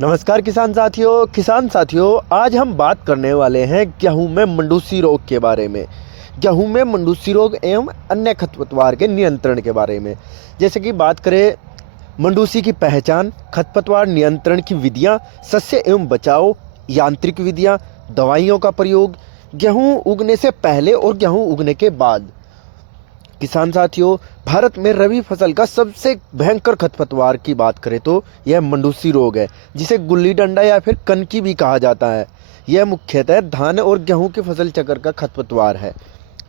नमस्कार किसान साथियों, आज हम बात करने वाले हैं गेहूं में मंडूसी रोग के बारे में। गेहूं में मंडूसी रोग एवं अन्य खरपतवार के नियंत्रण के बारे में। जैसे कि बात करें मंडूसी की पहचान, खरपतवार नियंत्रण की विधियां, सस्य एवं बचाव, यांत्रिक विधियां, दवाइयों का प्रयोग, गेहूं उगने से पहले और गेहूं उगने के बाद। किसान साथियों, भारत में रबी फसल का सबसे भयंकर खरपतवार की बात करें तो यह मंडूसी रोग है, जिसे गुल्ली डंडा या फिर कनकी भी कहा जाता है। यह मुख्यतः धान और गेहूं के फसल चक्र का खरपतवार है।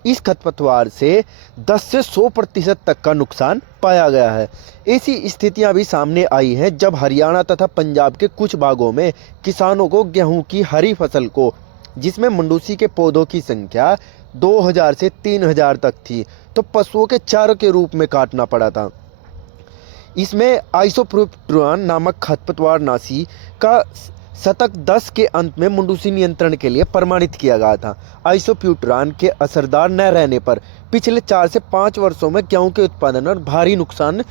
इस खरपतवार से 10 से 100% तक का नुकसान पाया गया है। ऐसी स्थितियां भी सामने आई हैं जब हरियाणा तथा पंजाब के कुछ भागों में किसानों को गेहूं की हरी फसल को, जिसमें मंडूसी के पौधों की संख्या 2000 से 3000 तक थी, तो पशुओं के चारे के रूप में काटना पड़ा था। इसमें आइसोप्रोपिट्रान नामक खरपतवार नाशी का शतक 10 के अंत में मंडूसी नियंत्रण के लिए प्रमाणित किया गया था। आइसोप्रोपिट्रान के असरदार न रहने पर पिछले 4 से 5 वर्षों में गेहूं के उत्पादन और भारी नुकसान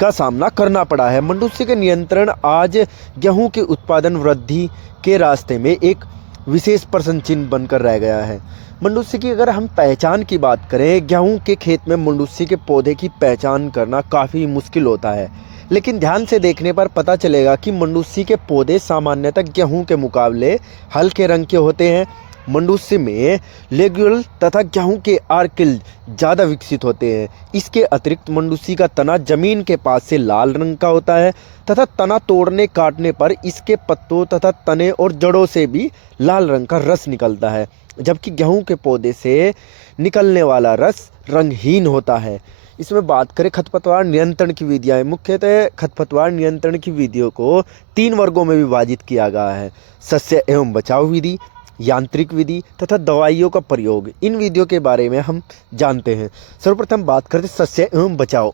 का सामना करना पड़ा है। मंडूसी के नियंत्रण आज गेहूं के उत्पादन वृद्धि के रास्ते में एक विशेष प्रश्न चिन्ह बनकर रह गया है। मंडूसी की अगर हम पहचान की बात करें, गेहूं के खेत में मंडूसी के पौधे की पहचान करना काफ़ी मुश्किल होता है, लेकिन ध्यान से देखने पर पता चलेगा कि मंडूसी के पौधे सामान्यतः गेहूं के मुकाबले हल्के रंग के होते हैं। मंडूसी में लेग्यूल तथा गेहूं के आर्किल ज़्यादा विकसित होते हैं। इसके अतिरिक्त मंडूसी का तना जमीन के पास से लाल रंग का होता है तथा तना तोड़ने काटने पर इसके पत्तों तथा तने और जड़ों से भी लाल रंग का रस निकलता है, जबकि गेहूं के पौधे से निकलने वाला रस रंगहीन होता है। इसमें बात करें खरपतवार नियंत्रण की विधियाँ, मुख्यतः खरपतवार नियंत्रण की विधियों को 3 वर्गों में विभाजित किया गया है: सस्य एवं बचाव विधि, यांत्रिक विधि तथा दवाइयों का प्रयोग। इन विधियों के बारे में हम जानते हैं। सर्वप्रथम बात करते हैं सस्य एवं बचाव।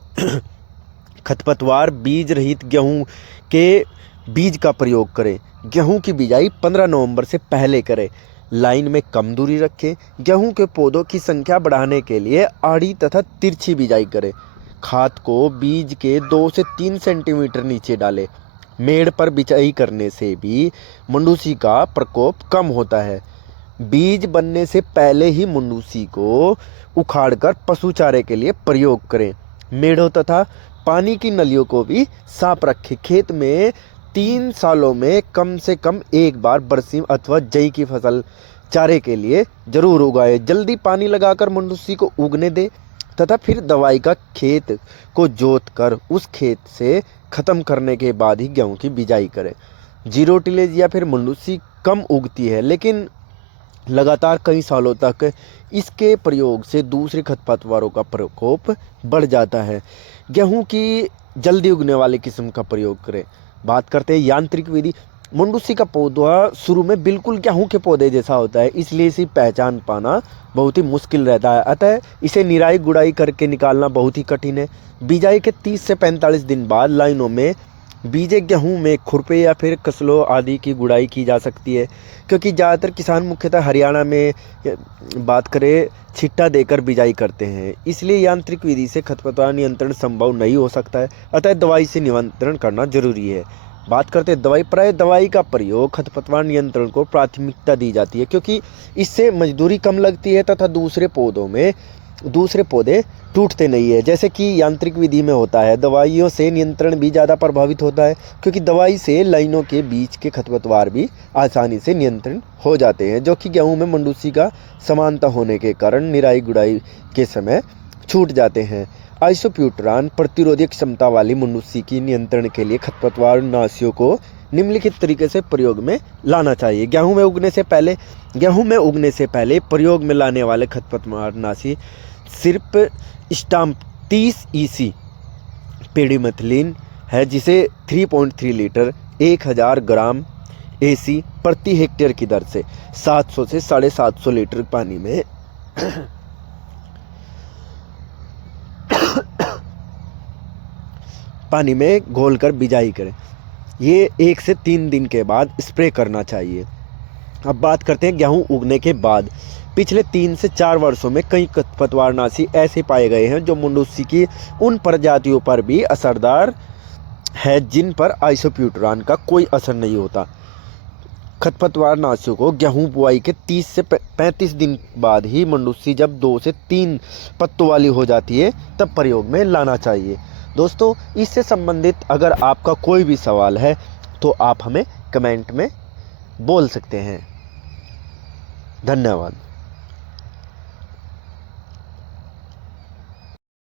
खरपतवार बीज रहित गेहूं के बीज का प्रयोग करें। गेहूं की बिजाई 15 नवंबर से पहले करें। लाइन में कम दूरी रखें। गेहूं के पौधों की संख्या बढ़ाने के लिए आड़ी तथा तिरछी बिजाई करें। खाद को बीज के 2 से 3 सेंटीमीटर नीचे डालें। मेड़ पर बिजाई करने से भी मंडूसी का प्रकोप कम होता है। बीज बनने से पहले ही मंडूसी को उखाड़कर पशु चारे के लिए प्रयोग करें। मेड़ों तथा पानी की नलियों को भी साफ रखें। खेत में 3 सालों में कम से कम एक बार बरसीम अथवा जई की फसल चारे के लिए जरूर उगाएं। जल्दी पानी लगाकर मंडूसी को उगने दें तथा फिर दवाई का खेत को जोत कर उस खेत से ख़त्म करने के बाद ही गेहूं की बिजाई करें। जीरो टिलेज या फिर मंडूसी कम उगती है, लेकिन लगातार कई सालों तक इसके प्रयोग से दूसरे खरपतवारों का प्रकोप बढ़ जाता है। गेहूं की जल्दी उगने वाली किस्म का प्रयोग करें। बात करते हैं यांत्रिक विधि। मंडूसी का पौधा शुरू में बिल्कुल गेहूं के पौधे जैसा होता है, इसलिए इसे पहचान पाना बहुत ही मुश्किल रहता है। अतः इसे निराई गुड़ाई करके निकालना बहुत ही कठिन है। बिजाई के 30 से 45 दिन बाद लाइनों में बीजे गेहूं में खुरपे या फिर कसलों आदि की गुड़ाई की जा सकती है, क्योंकि ज़्यादातर किसान मुख्यतः हरियाणा में बात करें छिट्टा देकर बिजाई करते हैं, इसलिए यांत्रिक विधि से खरपतवार नियंत्रण संभव नहीं हो सकता है। अतः दवाई से नियंत्रण करना जरूरी है। बात करते हैं दवाई। प्राय दवाई का प्रयोग खरपतवार नियंत्रण को प्राथमिकता दी जाती है, क्योंकि इससे मजदूरी कम लगती है तथा दूसरे पौधे टूटते नहीं है, जैसे कि यांत्रिक विधि में होता है। दवाइयों से नियंत्रण भी ज़्यादा प्रभावित होता है, क्योंकि दवाई से लाइनों के बीच के खरपतवार भी आसानी से नियंत्रण हो जाते हैं, जो कि गेहूं में मंडूसी का समानता होने के कारण निराई गुड़ाई के समय छूट जाते हैं। आइसोप्रोपिट्रान प्रतिरोधक क्षमता वाली मंडूसी की नियंत्रण के लिए खरपतवार नाशियों को निम्नलिखित तरीके से प्रयोग में लाना चाहिए। गेहूं में उगने से पहले प्रयोग में लाने वाले खरपतवार नाशी सिर्फ स्टाम्प 30 EC पेडिमेथिलीन है, जिसे 3.3 लीटर 1000 ग्राम AC प्रति हेक्टेयर की दर से 700 से 750 लीटर पानी में घोलकर बिजाई करें। ये 1 से 3 दिन के बाद स्प्रे करना चाहिए। अब बात करते हैं गेहूं उगने के बाद। पिछले 3 से 4 वर्षों में कई खरपतवारनाशी ऐसे पाए गए हैं जो मंडूसी की उन प्रजातियों पर भी असरदार है जिन पर आइसोप्यूटरान का कोई असर नहीं होता। खरपतवार नाशक को गेहूं बुआई के 30 से 35 दिन बाद ही मंडूसी जब 2 से 3 पत्तों वाली हो जाती है तब प्रयोग में लाना चाहिए। दोस्तों, इससे संबंधित अगर आपका कोई भी सवाल है तो आप हमें कमेंट में बोल सकते हैं। धन्यवाद।